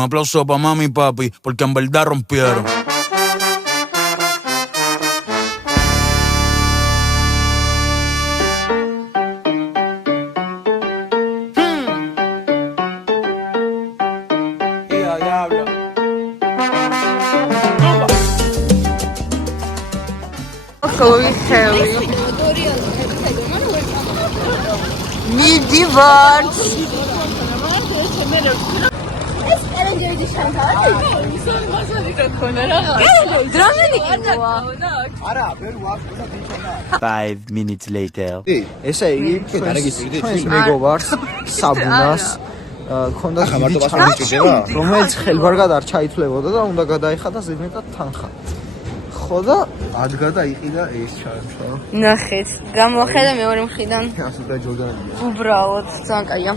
Un aplauso para mami y papi, porque en verdad rompieron. Five minutes later. Ესე იგი ჩვენს მეგობარს საბუნას ქონდა რომელიც ხელბარგად არ ჩაითვლებოდა და უნდა გადაიხადა ზედმეტად თანხა. ხო და ადგა და იყიდა ეს ჩარჩო. ნახეთ, გამოხედა მეორე მხრიდან. ასე და ჯორდანი. უბრალოდ ძალიან კაია.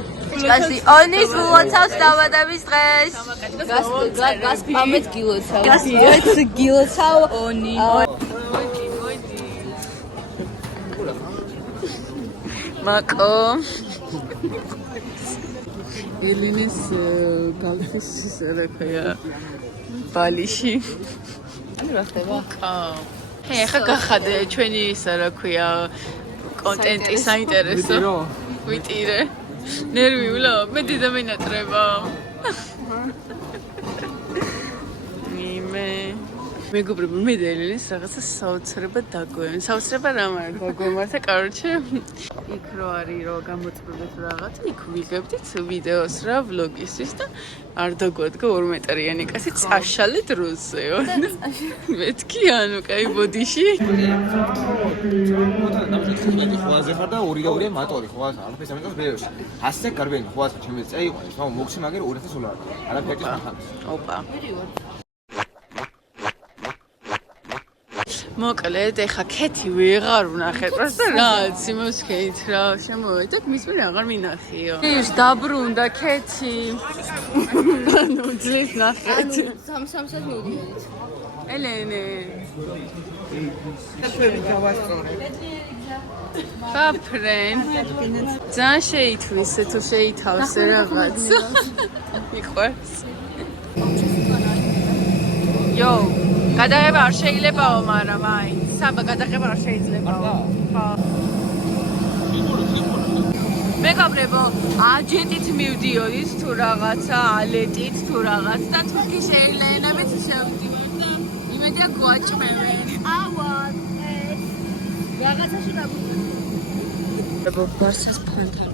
გასი ონის გულოცავს დაბადების დღეს. გას 15 გილოცავ. გას 15 გილოცავ ონი. მაკო. ელენეს გალფის რეკია ბალიში. რა ხდება? ეხა გახადე ჩვენი ისა რა ქვია კონტენტი საინტერესო. ვიტირე. ნერვიულა, მე დიდა მინატრება. მეგობრები, მე და ელენეს რაღაცა საოცრება დაგვემ. საოცრება რა მარ დაგვემართა, კაროჩე. იქ რო არის რო გამოწვევთ რაღაცა, იქ ვიღებდით ვიდეოს რა ვლოგისთვის და არ დაგვადგა 2 მეტრიანი კაცი წაშალე დროზეო. მეთქი ანუ კაი ბოდიში. ხვაზე ხარ და 2 მატორი ხო არაფერს ამიტოს ბეროში. 100 გარბენი ხო ასე ჩემი წაიყვანე, თქო მოქსი მაგერ 200 დოლარი. არაფერი ხარ. ოპა. მოკლედ, ეხა ქეთი ვეღარ ვნახე, პროსტა რაც იმოსქეთ რა, შემოვედეთ, მის მე აღარ მინახიო. ის დაბრუნდა ქეთი. ნუ ძის ნახეთ. სამ-სამსაც მივიდით. ელენე. ბაფრენ. ძალიან შეითვისე თუ შეითავსე რაღაც. მიყვარს. Yo. გადაღება არ შეიძლებაო, მაგრამ მაინც საბა გადაღება არ შეიძლებაო. ხო. მეგობრებო, აჯენტით მივდიოდით თუ რაღაცა, ალეტით თუ რაღაც და თურქი შეილენებით შევდივართ და იმედია გვაჭმევენ. ავარ. რაღაცაში დაგვიწყდა. ბარსას ფანთან.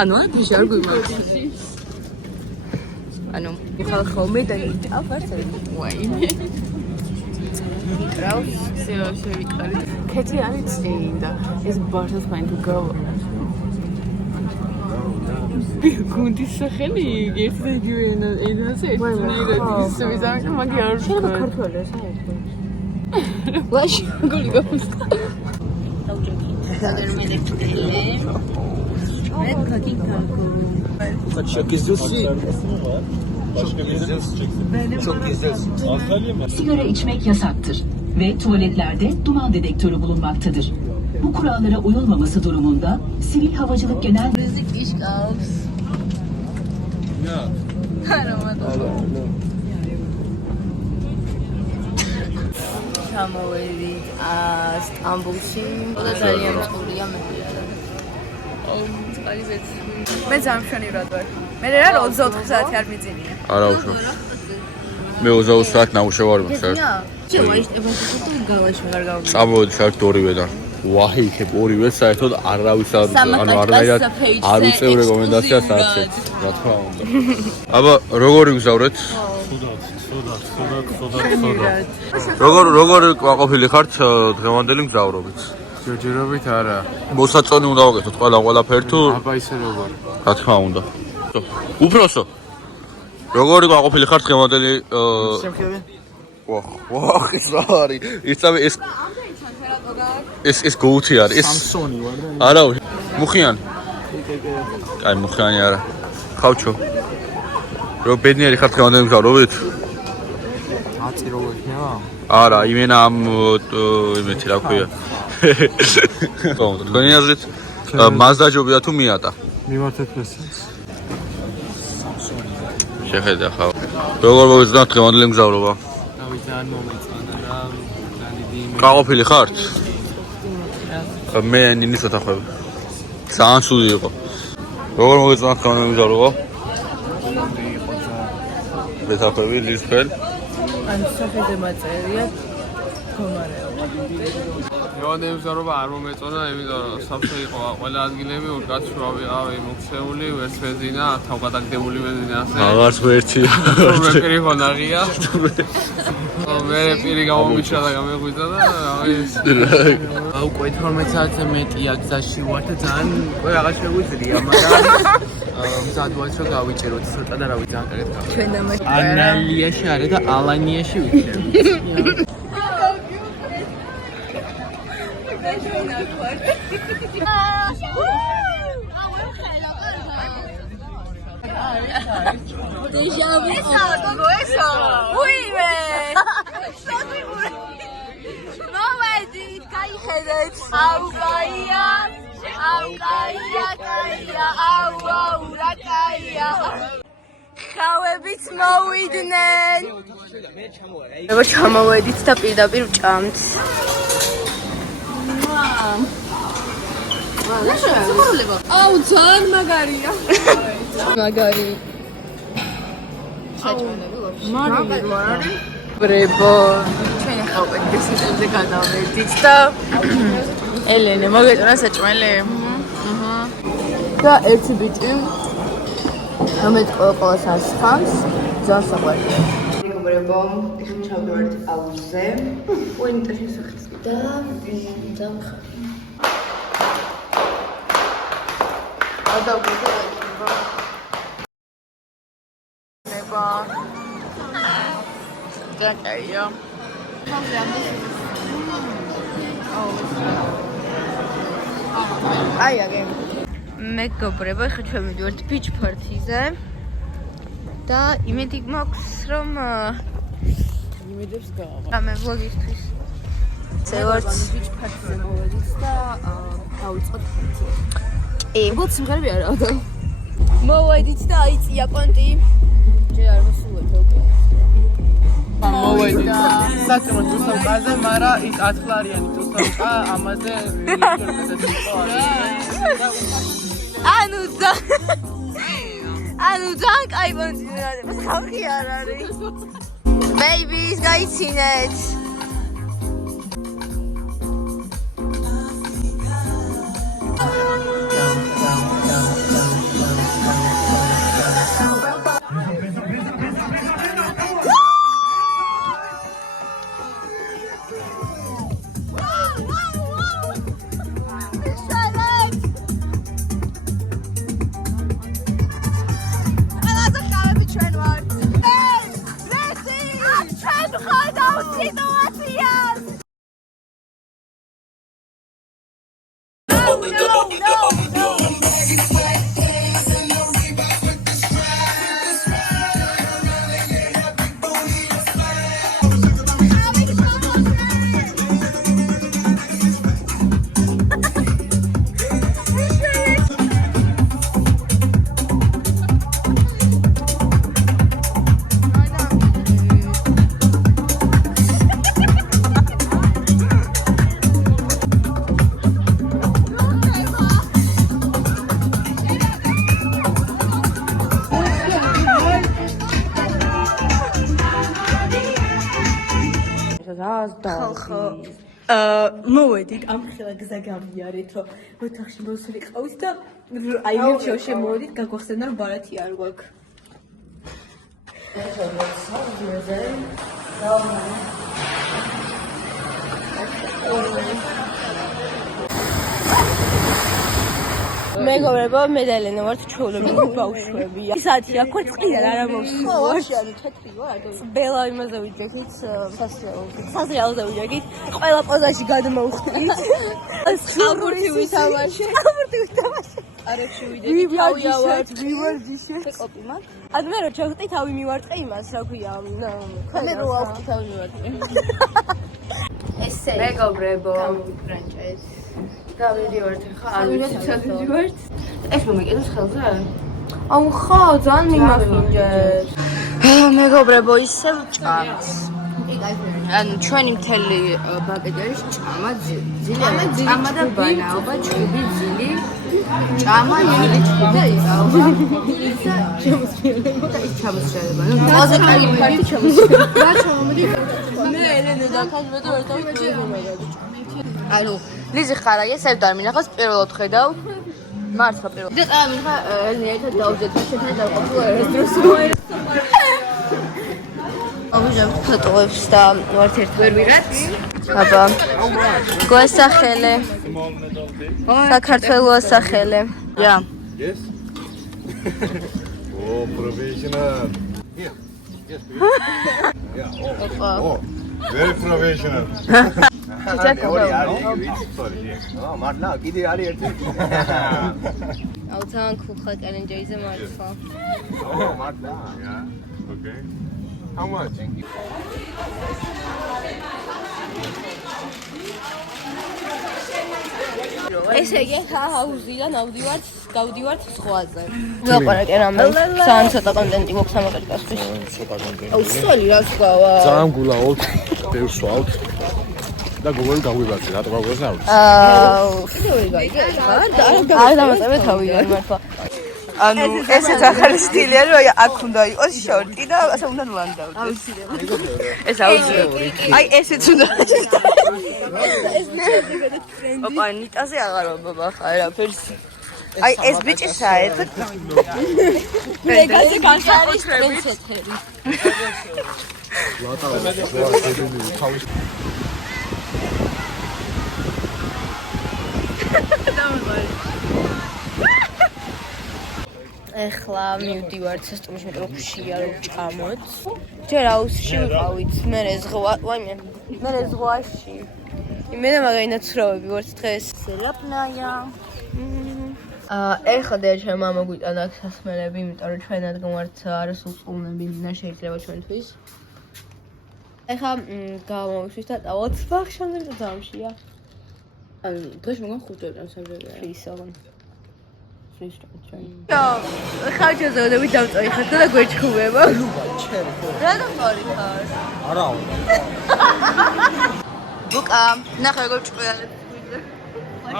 ანუ ბიჟი არ გვიმართი. ანუ ხალხო მე და აფარსა ვაიმე მიკრავს შევიკარი ქეთი არის წინდა ეს ბარსას ფაინ თუ გავა გუნდის სახელი ერთი იგივე ენაზე ერთნაირად ისევიზამე მაგი არ შეიძლება ქართველია საერთოდ ვაში გული გაფუსკა Sigara içmek yasaktır ve tuvaletlerde duman dedektörü bulunmaktadır. Bu kurallara uyulmaması durumunda Sivil Havacılık Genel ჩამოვედით სტამბულში და ძალიან მწყურია მე. მე ძამშონივრად ვარ. მე რა 24 საათი არ მიძინია. არა უშავს. მე 20 საათი ნამუშევარი მაქვს. წამოვედი საერთოდ ორივედან. ვაიქებ ორივე საერთოდ არავის არ ანუ არანაირად არ უწევ რეკომენდაციას არცეთ. რა თქმა უნდა. აბა როგორ გგზავრეთ? როგორ ყოფილი ხართ დღევანდელი მგზავრობით? ჯერჯერობით არა. მოსაწონი უნდა ვაკეთოთ ყველაფერი თუ აბა ისე როგორ? რა თქმა უნდა. უფროსო. როგორი ყოფილი ხართ დღევანდელი შემხედე? ვახ ეს რა არის? ეს გოუთი არის. ეს სამსონი ვარ და არა მუხიანი. აი მუხიანი არა. ხავჩო. რო ბედნიერი ხართ დღევანდელი მგზავრობით? აწი როგორ იქნება? არა, იმენა ამ იმეთი რა ქვია. თქვენი აზრით მაზდაჯობია თუ მიატა? მივართეთ მესეც. შეხედა ხა. როგორ მოგეწონათ დღევანდელი მგზავრობა? რავი, ძალიან მომეწონა და დიდი გაყოფილი ხართ? მე ნინის ოთახები. ძალიან სული იყო. როგორ მოგეწონათ დღევანდელი მგზავრობა? მეთაფები ლისფერ. ან საფედე მაწერია გომარეობა. დღევანდელი მგზავრობა არ მომეწონა, იმიტომ რომ სამშე იყო ყველა ადგილები, უკაცრავ ვიყავი მოქცეული, ვერც ბენზინა, თავგადაგდებული ბენზინა ასე. აღარც ვერთია. მე პირი ხონაღია. მე პირი გამომიშა და გამეღვიძა და უკვე 12 საათზე მეტია გზაში ვარ და ძალიან რაღაც შეგვიძლია, მაგრამ მზად ვარ რომ გავიჭეროთ ცოტა და რავი ძალიან კარგად გავიგე. ჩვენ ამაში ანალიაში არა და ალანიაში ვიქნები. ხავებით მოვიდნენ. მე ჩამოვედით და პირდაპირ ვჭამთ. აუ ძალიან მაგარია. მაგარი. საჭმელები ვაფშე. ბრებო ჩვენ ახლა უკვე დესერტზე გადავედით და ელენე მოგეწონა საჭმელი? და ერთი ბიჭი რომელიც ყოველს ასხამს ძალიან საყვარელია. მეგობრებო, ეხლა ჩავდივართ აუზზე. პუენტა შესახეს და ძალიან ადავდა იქნება. ნება დაკაია. აი აგე. მეგობრებო, ეხლა ჩვენ მივიდივართ ბიჩ პარტიზე და იმედი მაქვს რომ იმედებს გავა. რამე ვლოგისთვის წევართ ბიჩ პარტიზე მოვედით და დავიწყოთ პარტია. კი, უბრალოდ სიმღერები არა და მოვედით და აიწია პონტი. ჯერ არ მოსულეთ უკვე. მოვედით საკმო თუსავკაზე, მაგრამ ის 10 ლარიანი თუსავკა ამაზე ანუ ძალიან კაი პონტია, მას ხალხი არ არის. Babies, გაიცინეთ. მოვედით ამ ხელა გზა გავიარეთ რომ ოთახში მოსული ყავს და აი მე შემოვედით გაგვახსენდა რომ ბარათი არ გვაქვს. მეგობრებო, მე და ელენე ვართ ჩვეულებრივი ბავშვები. ისათია კვერცხიდან არ ამოვსულვართ. თეთრი ვარ. ბელა იმაზე ვიჯექით, სასრიალზე ვიჯექით. ყველა პოზაში გადმოვხდით. ხალხური ვითამაშე. არებში ვიდექით, თავია ვართ. ვივარჯიშე. კოპი მაქვს. ან მე რო ჩავხტი თავი მივარტყე იმას, რა ქვია, მე რო ავხტი თავი მივარტყე. ესე მეგობრებო, გავიდივართ ხა არ ვიცი სადივართ. ეს მომეკიდოს ხელზე? აუ ხა ძალიან მიმახინჯეს. მეგობრებო ისევ ჭამს. ანუ ჩვენი მთელი ბაკეტი არის ჭამა, ჭამა და ბანაობა, ჭუბი, ძილი, ჭამა, ნინი და იზაობა. ჩამოსφერება და ის ჩამოსφერება. ნუ ყველაზე კარგი ფარტი ჩამოსφერება. რა ჩამომედი? მე ელენე და ქალბედო ერთად ვიმაგარი. ანუ ლიზი ხარაია სევდარ მინახავს პირველად ხედავ. მართლა პირველად. და მინახა ელენე ერთად დაუძეთ შეთან დაყოფილ ერთ დროს მოერე. ავუჟებთ ფოტოებს და ვართ ერთ ვერ ვიღაც. აბა. გოასახელე. საქართველოს სახელე. Ja. Yes. Oh, professional. Yeah. Yes, please. Yeah. Oh, very professional. მართლა კიდე არის ერთი. აუ ძალიან ხუხა კალენდარზე მართლა. Oh, მართლა. Yeah. Okay. How much? ესე იგი ჰაუზიდან გავდივართ სხვაზე. ვლაპარაკე რამე. ძალიან ცოტა კონტენტი მოქვს ამაკეთებისთვის. აუ სვალი რას გავა? ძალიან გულაობთ, ბევრს ვავთ. და გოგოი გაგვიბაძე, რატო გაგვიბაძე? არ დამაწევე თავიდან მართლა. ანუ ესეც ახალი სტილი არის, რომ აქ უნდა იყოს შორტი და ასე უნდა ლანდაუდეს. აუცილებლად. ეს აუცილებლად. აი ესეც უნდა. ოპა, ნიტაზე აღარ ვაბა ხარ არაფერს. აი ეს ბიჭი საერთოდ მეგაზე განსაკუთრებით ტრენდსეტერი. ეხლა მივდივართ სასტუმროში, მეტყვი რომ ხშია რომ ჭამოთ. ჯერ აუსში ვიყავით, მერე ზღვაში. იმენა მაგაინაცრავები ვართ დღეს. სერაპნაია. ეხლა და ჩემ მამა გვიტანა სასმელები, იმიტომ რომ ჩვენ ადგომ ვართ არასრულყუნები, ნა შეიძლება ჩვენთვის. ეხლა გამოვიშვით და დავოთ ბახშამდე და დამშია. ანუ დღეს მოგან 5 დოლარს ამჟამად. ისოგან. ხავჭო ზოდები დავწოი ხარ და გვეჩხუბება. რა დაფარი ხარ? არა. ბუკა, ნახე როგორ ჭყიალებს ვიდრე.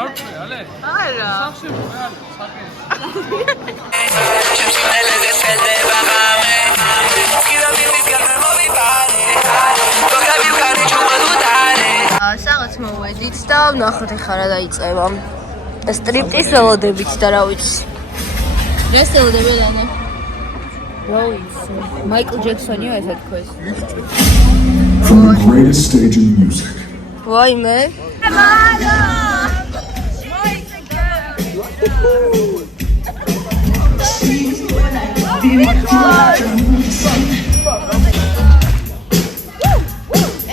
არ ჭყიალე? არა. სახში მოყალე, საფი. საღაც მოვედით და ნახოთ ეხლა რა დაიწყება. სტრიპტის ველოდებით და რა ვიცი. ეს ველოდები ლანა. რა ვიცი. მაიკლ ჯექსონია ესა თქოს. From the greatest stage in music. ვაიმე.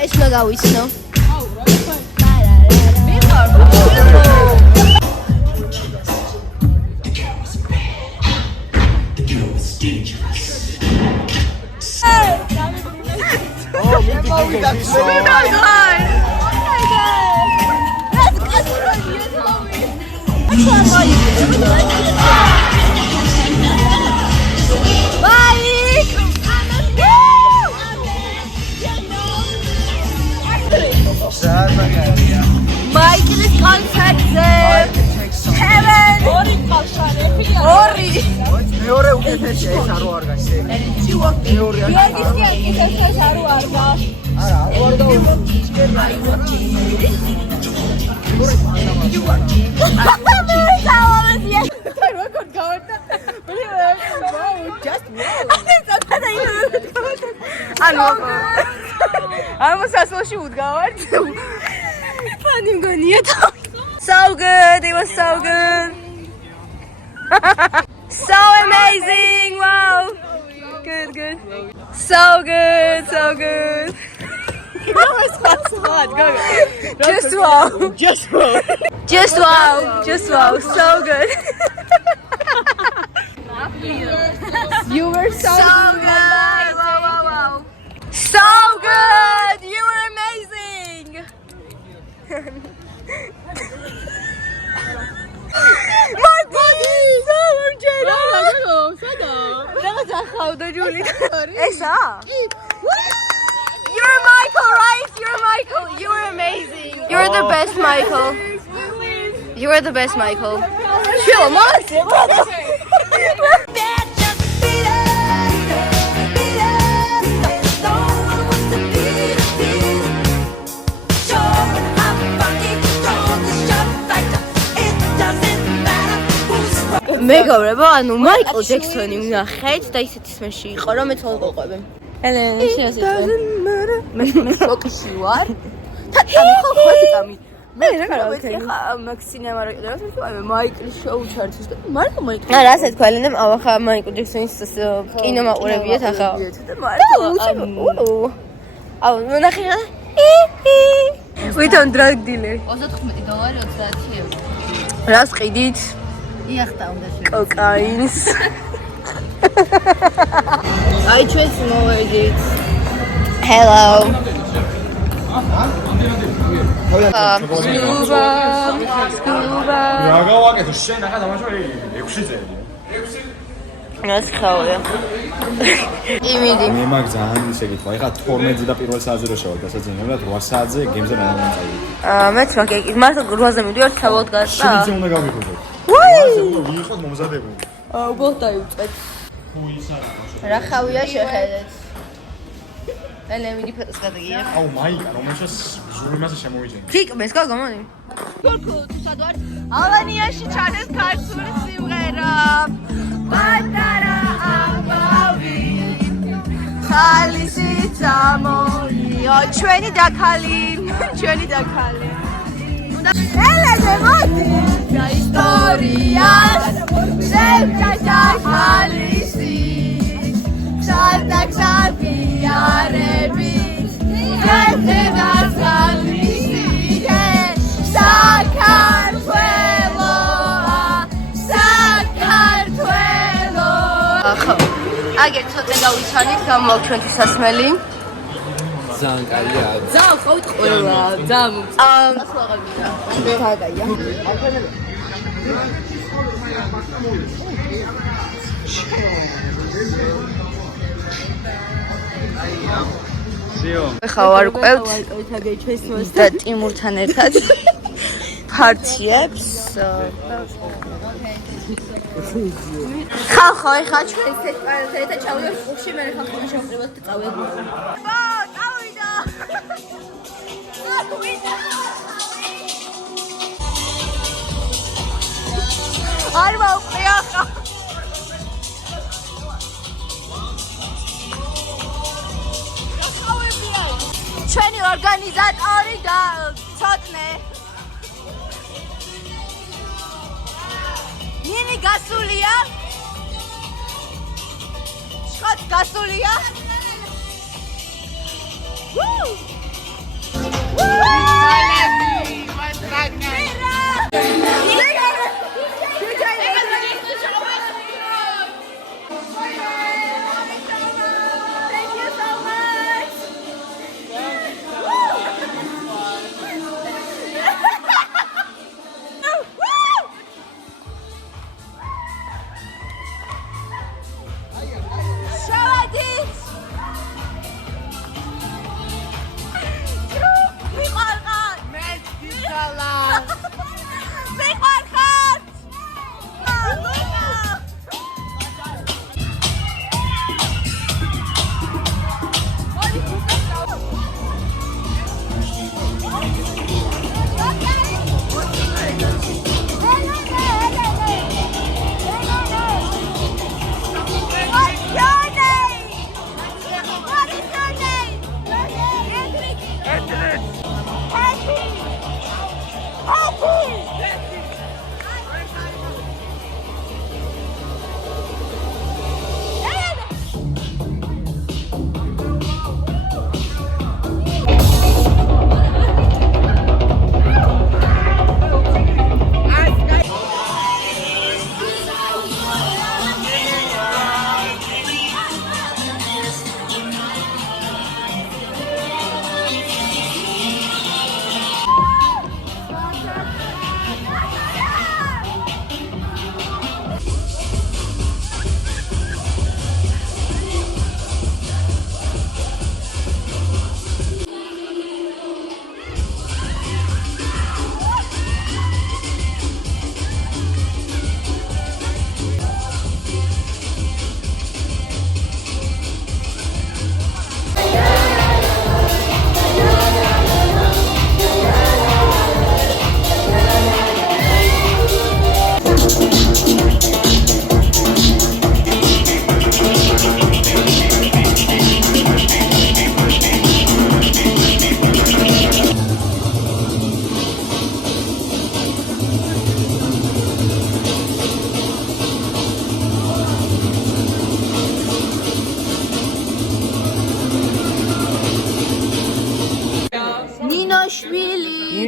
ეს მაგავიცნო. მაიკლის კონცერტზე ორი ყავშანებია ორი მეორე უკეთესია ეს არო არ გასცემ მეორე ეს არო არ გა არა არ და I'm სასოში უდგავართ. ფანი მგონია თავი. So good, it was so good. So amazing, wow. Good, good. So good, so good. Just wow. Just wow. Just wow. Just wow. So good. You were so good. Wow, wow, wow. So good! You were amazing! My body! Oh, I'm Jada! ხავდა ჯული. ესა? You're Michael, right? You're Michael. You're amazing. You're the best, Michael. You are the best, Michael. Chill, молодцы, молодцы. მეგობრებო, ანუ მაიკლ ჯექსონი ვნახეთ და ისეთი სმეში იყო, რომ მეც მოვყვები. ელენე, შეიძლება. მე შოკში ვარ. თათამი ხო ხოთიკამი. მე რა გავაკეთე? მაქსინემა რა კიდე მაიკლ შოუ ჩართოს და მარკო მაიკლ. არა, ასე თქვა ელენე, ახლა მაიკლ ჯექსონის კინო მაყურებიეთ ახლა. და მარკო აუ, ნახე. ვითომ დრაგ დილერი. $35 30€. რას ყიდით? იახტა უნდა შევიდეთ. კოკაინს. აი ჩვენს მოვედით. Hello. სკუბა. რა გავაკეთო შენ ახლა დამაშვა 6 წელი. რას ხავდა? იმიდი. მე მაგ ძალიან ისე გითხვა, ეხლა 12-ზე და პირველ საათზე რო შევალ დასაძინებლად 8 საათზე გემზე მე მომწავდი. მეც მაგ მართლა 8-ზე მივიდივარ თავად გასწა. 7-ზე უნდა გავიყიდო. ვიღოთ მომზადებული. უბრალოდ დაივწეთ. რა ხავია შეხედეთ. ელემიდი ფოტოს გადაგია. აუ მაიკა, რომელსაც ზურმაზე შემოვიჯენე. ფიქმეს გოგომონი. გორკუ თუ სად ვარ? ალანიაში ჩანეს ქართული სიმღერა. პატარა ამბავი. ხალისით ამოიო, ჩვენი დაქალი, ჩვენი დაქალი. ელენე მოდი. და ისტორიას ზევჭა ხალისი. Sardaxaviarebi, Sardaxaviarebi, Sakartvelo, Sakartvelo. Ხო, აგერ ცოტა გავიცანით გამოვჩვენთ სასმელი. ძალიან კაია. ძალიან ყავით ყველა, ძალიან. დაგაია. ხა ვარ ყვევთ და ტიმურთან ერთად პარტიებს. ხალხო, ეხლა ჩვენ ესეთ პარტიებს ერთად ჩავიდეთ ხუში, მე ხალხთან შევყრიბოთ და წავედით. წავიდა. არ მოვყრი ახლა. ჩვენი ორგანიზატორი და ცოტნე. ნინი გასულია? შხოთ გასულია?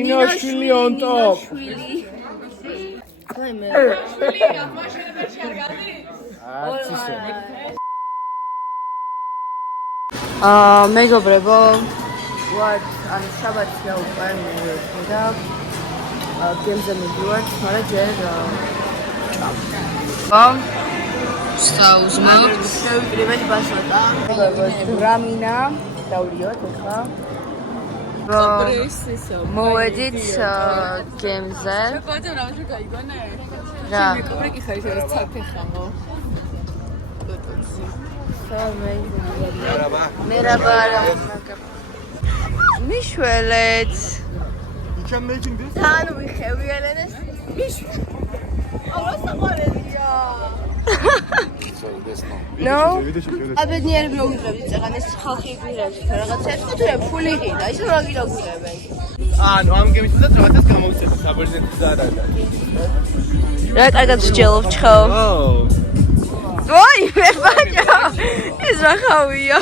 ნინოშვილი on top. მეგობრებო, ვარ, ანუ შაბათია უკვე მივედი და გემზე მივიდივართ, მაგრამ ჯერ საუზმავთ. შევიკრიბეთ ბასოტა. დრამინა დავდივართ ახლა. მოვედით გემზე. შოკოლადე რამე გაიგონე? რა? მიკროფონი ხარ ის ცალფეხამო. მერაბა. მიშველეთ. თან ვიხევი ელენეს. ავრასაყარელია. ნო? აბედნიერი მოგიწევთ წეგანეს ხალხი გვირებს რაღაცებს თუ რა ფული ყიდა ისე რა გიგაგულებენ. ანუ ამ გემისთვისაც რაღაცას გამოვიცეთ საბერძნეთის ზარა და. რა კარგად შეჯელობ ხო? ვაი, მე ბაჭო. ეს რა ხავია?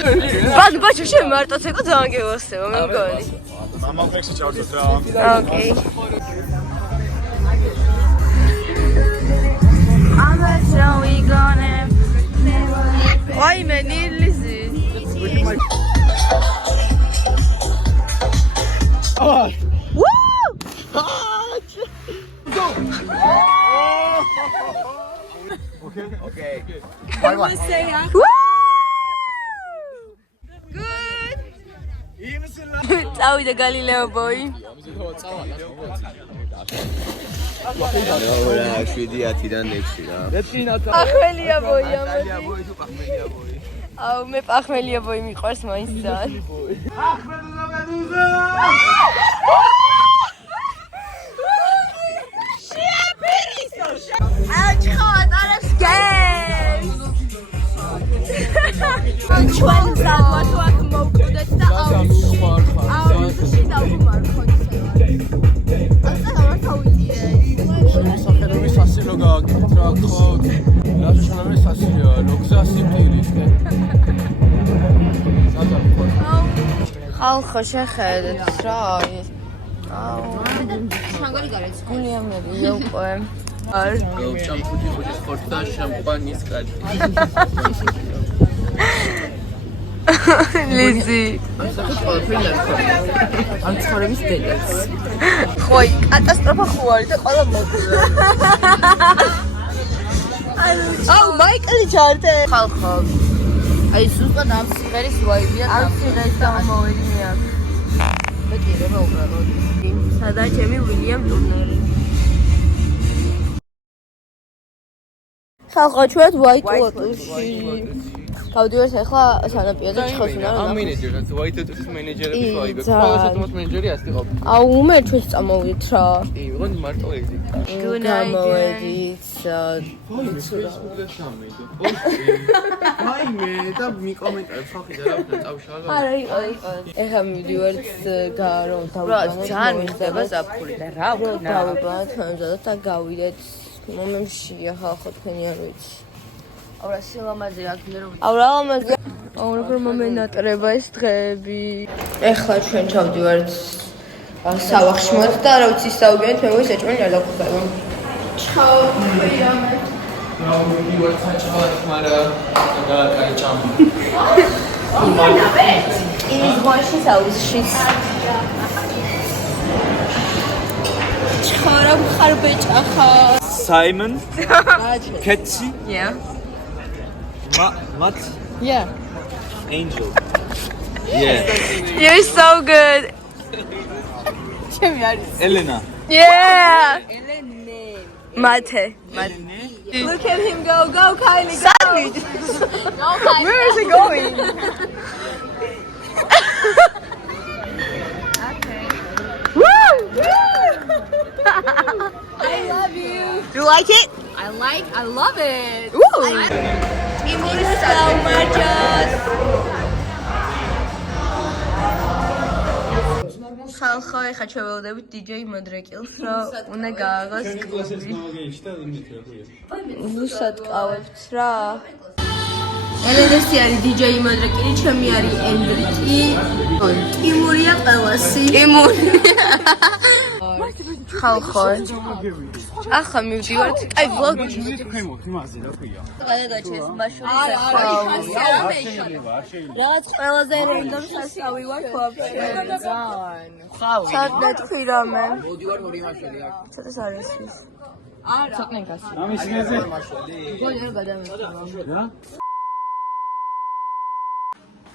ბაჭო შენ მარტოც ეკო ძალიან გევასება, მე მგონი. მამა ფექსი ჩავწოთ რა. ოკეი. So we gonna Why man Lizzy? Oh! Woo! Okay. Bye bye. Woo! Good. Წავიდა გალილეო boy. რა 7-10-დან 6 რა. პახმელია boy აუ მე პახმელია boy მიყვარს მაინც ძალიან. ახმედუზა მედუზა! ჩვენ საერთოდ აქ მოვკვდეთ და აუზში დავუმარხოთ. სახელობის სასილო გააკეთეთ რა ხო? რა შეიძლება სასილო, ლოგზა სიტილის. ხალხო შეხედეთ რა არის. აუ შანგარი გარეთ გულიამები უკვე. არ ჩამფუდი ხუდის ხორტა შამპანის კარტი. Lizzy. ამ ცხოვრების დედაც. ხოი, კატასტროფა ხო არის და ყველა მოგვიდა. აუ, მაიკლი ჩარტე. ხალხო. აი, ზუსტად ამ სიმღერის ვაიბია. ამ სიმღერის გამოვედი მე აქ. მე კი რა უბრალოდ. სადაა ჩემი უილიამ ტურნერი. ხალხო, ჩვენ White Lotus-ში გავდივართ ახლა სანაპიროზე ცხელს უნდა ამ მენეჯერს White Lotus-ის მენეჯერები ვაიბე. ყველა შემთხვევით მენეჯერი ასეთი ყოფილი. აუ, მე ჩვენც წამოვიდით რა. კი, ვიღონ მარტო ეგზი. გამოვედით. Facebook-ზე ჩამედო. აი მე და მიკომენტარებს ხალხი და რა წავშალო. არა, იყო. ეხლა მივდივართ რომ დავუბრუნოთ. ძალიან მიხდება ზაფხული და რა ვქნა. დავუბრუნოთ თუნდაც და გავიდეთ მომემშია ხალხო თქვენი არ ვიცი. აურა სილამაზე აქ მე რომ აურა ლამაზე აურა რომ მომენატრება ეს დღეები. ეხლა ჩვენ ჩავდივართ სავახშმოთ და რა ვიცი საუბრობთ მე ვისაჭმელი არ დაგხვდება. ჩაო პირამე. რა მივიდივართ საჭმელად მაგრამ გააკეთე ჩამო. ის ვაში საუზში. ჩხარა მხარბეჭახა. Simon, Ketsi, Yeah. Matt, Yeah. Angel. Yeah. You're so good. Elena. Yeah. Mate. Look at him go. Go, Kylie. Go. Sandwich. Go, Kylie. Where is he going? Okay. Woo! I love you. You like it? I love it. Ooh. Thank you so much. ხალხო, ეხა ჩაველოდებით DJ მოდრეკილს, რომ უნდა გააღოს კლუბი. ვუსატკავებთ რა. ელენესი არის DJ მადრეკილი, ჩემი არის ენდრიკი. ტიმურია ყველასი. ტიმური. ხალხო. ახლა მივდივართ, კაი ვლოგი. გადაგაჩეს მაშური სახა. რაც ყველაზე რენდომ სასავი ვარ ვაფშე. ხავ. საერთოდ თქვი რამე. მოდივარ ორი მაშველი აქ. ცოტას არის ის. არა. ცოტნე გასი. ამის გეზე. გოლი გადამეწვა.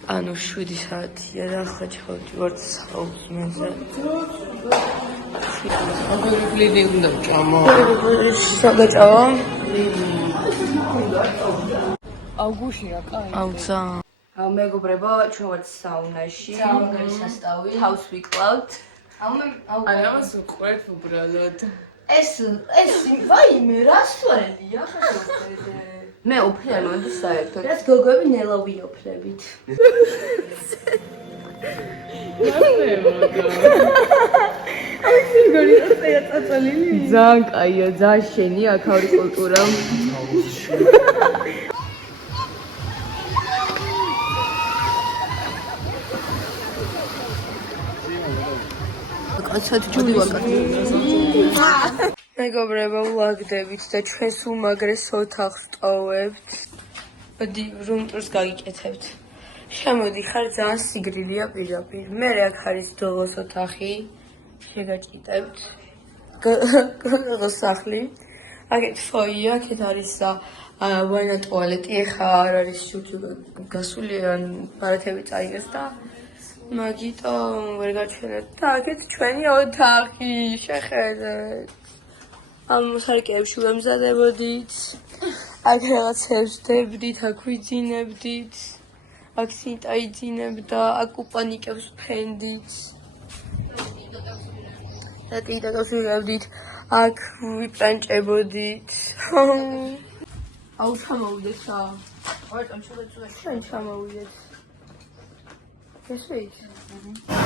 ანუ 7 საათია და ახლა ჩავდივართ საუზმეზე. გულები უნდა ჭამო. საგაჭაო. აუგუში რა კაი. აუცა. მეგობრებო, ჩვენ ვართ საუნაში. სამაგარი სასტავი. თავს ვიკლავთ. ამას უყურეთ უბრალოდ. ეს ვაიმე რას თვალია ხა შევხედე. მე უფლე მოდი საერთოდ. რაც გოგოები ნელა ვიოფლებით. ძალიან კაია, ძალიან შენია აქაური კულტურა. კაცად ჯული ვაკეთებ. მეგობრებო, ვლაგდებით და ჩვენს უმაგრეს ოთახს ტოვებთ. მოდი რუმ ტურს გაგიკეთებთ. შემოდი, ხარ ძალიან სიგრილია პირდაპირ. მე აქ არის დოლოს ოთახი. შეგაჭიტებთ. გოგოს სახლი. აქეთ ფოია, აქეთ არის ვანა ტუალეტი, ეხა არ არის გასული ან ბარათები წაიღეს და მაგიტომ ვერ გაჩვენეთ. და აქეთ ჩვენი ოთახი, შეხედეთ. ამ მოსარკეებში ვემზადებოდით. აქ რაღაცებს ვდებდით, აქ ვიძინებდით. აქ სიტა იძინებდა, აქ უპანიკებს ვფენდით. და ტიკტოკს ვიღებდით, აქ ვიპრანჭებოდით. აუ ჩამოვიდეთ რა. ჩვენ ჩამოვიდეთ. ესეც.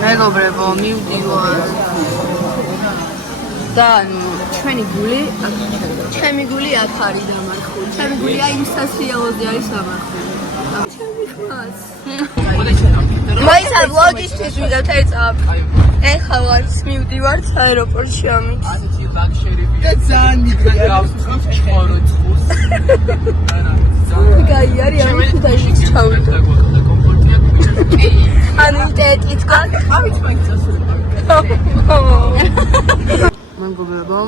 მეგობრებო, მივდივართ. და ჩვენი გული აქ ჩემი გული აქ არის დამარხული. ჩემი გული აი იმ სასიაოზე არის დამარხული. ჩემი ხმას. მაისა ვლოგისთვის ვიღებთ ერთ წამს. ეხლა ვართ მივდივართ აეროპორტში ამით. და ძალიან მიგრად გავხსნით ჩხოროცხუს. კაი არის ამ ხუთაში ჩავიდა. ანუ იტეტით გავით მაგიცას. მეგობრებო,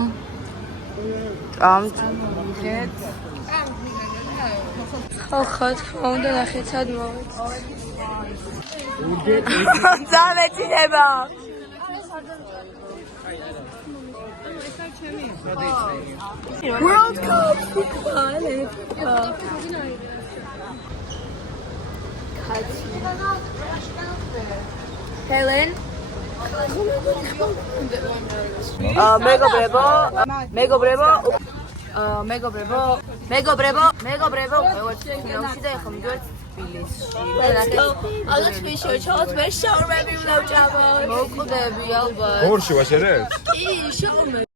ჭამთ. ხალხო, თქმა უნდა ნახეთ სად მოვეც. ძალიან ეცინება. World Cup! Helen? მეგობრებო, ყველაში და ეხლა მივდივართ თბილისში. ალბათ ვიშევ, ჩავთ მე შაურმები ვნავ ჭამოთ. მოკვდები ალბათ. გორში ვაშერეთ? კი, შაურმები.